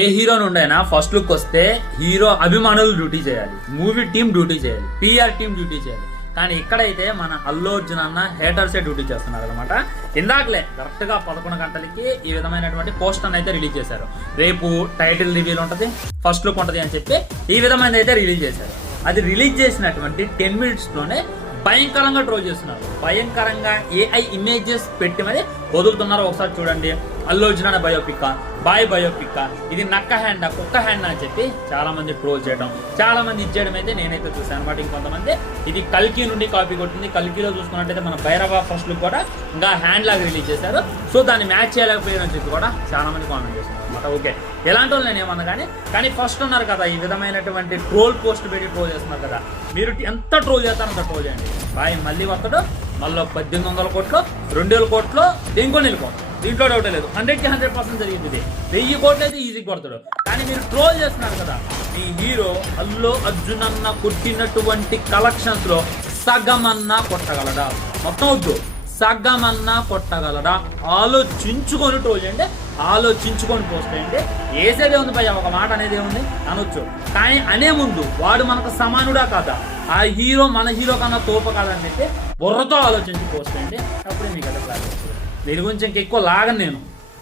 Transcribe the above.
ఏ హీరోని ఉండైనా first look వస్తే hero అభిమానులు డ్యూటీ చేయాలి, మూవీ టీం డ్యూటీ చేయాలి, పిఆర్ టీం డ్యూటీ చేయాలి. కానీ ఇక్కడైతే మన అల్లు అర్జున్ అన్న హేటర్సే డ్యూటీ చేస్తున్నారు అనమాట. ఇందాకలే కరెక్ట్ గా 11 గంటలకి ఈ విధమైనటువంటి పోస్టర్ అయితే రిలీజ్ చేశారు. రేపు టైటిల్ రివీల్ ఉంటుంది, ఫస్ట్ లుక్ ఉంటుంది అని చెప్పి ఈ విధమైన అయితే రిలీజ్ చేశారు. అది రిలీజ్ చేసినటువంటి 10 minutes లోనే భయంకరంగా ట్రోల్ చేస్తున్నారు. భయంకరంగా ఏఐ ఇమేజెస్ పెట్టి మరి వదులుతున్నారు. ఒకసారి చూడండి. అల్లు అర్జున్ అనే బయోపిక్, బాయ్ బయోపిక్, ఇది నక్క హ్యాండ్ కుక్క హ్యాండ్ అని చెప్పి చాలా మంది ట్రోల్ చేయడం, చాలా మంది ఇచ్చేయడం అయితే నేనైతే చూసాను అనమాట. ఇంకొంతమంది ఇది కల్కి నుండి కాపీ కొట్టింది. కల్కిలో చూసుకున్నట్టయితే మన భైరవ ఫస్ట్ లుక్ కూడా ఇంకా హ్యాండ్ లాగా రిలీజ్ చేశారు. సో దాన్ని మ్యాచ్ చేయలేకపోయారని చెప్పి కూడా చాలా మంది కామెంట్ చేస్తున్నారు అనమాట. ఓకే, ఎలాంటి వాళ్ళు నేను ఏమన్నా కానీ ఫస్ట్ ఉన్నారు కదా ఈ విధమైనటువంటి ట్రోల్ పోస్ట్ పెట్టి ట్రోల్ చేస్తున్నారు కదా, మీరు ఎంత ట్రోల్ చేస్తారో అంత ట్రోల్ చేయండి. బాయ్ మళ్ళీ వస్తాడు, మళ్ళీ 1800 కోట్లు 2000 కోట్లు దేనికొని వెళ్ళిపోతాడు. దీంట్లో డౌటే లేదు. 100కి 100% జరిగింది. ఇది 1000 కోట్లు అయితే ఈజీ కొడతాడు. కానీ మీరు ట్రోల్ చేస్తున్నారు కదా, మీ హీరో అల్లు అర్జున్ అన్న కొట్టినటువంటి కలెక్షన్స్ లో సగమన్నా కొట్టగలడా? మొత్తం వద్దు, సగమన్నా కొట్టగలడా? ఆలోచించుకొని ట్రోల్ చేయండి, ఆలోచించుకొని పోస్ట్ చేయండి. వేసేదే ఉంది భయ్య, ఒక మాట అనేది ఏముంది అనొచ్చు. కానీ అనే ముందు వాడు మనకు సమానుడా కాదా, ఆ హీరో మన హీరో కన్నా తోప కాదని చెప్పి బుర్రతో ఆలోచించి పోస్ట్ చేయండి. అప్పుడే మీకు అదే క్లాస్. దీని గురించి ఇంకెక్కువ లాగను నేను.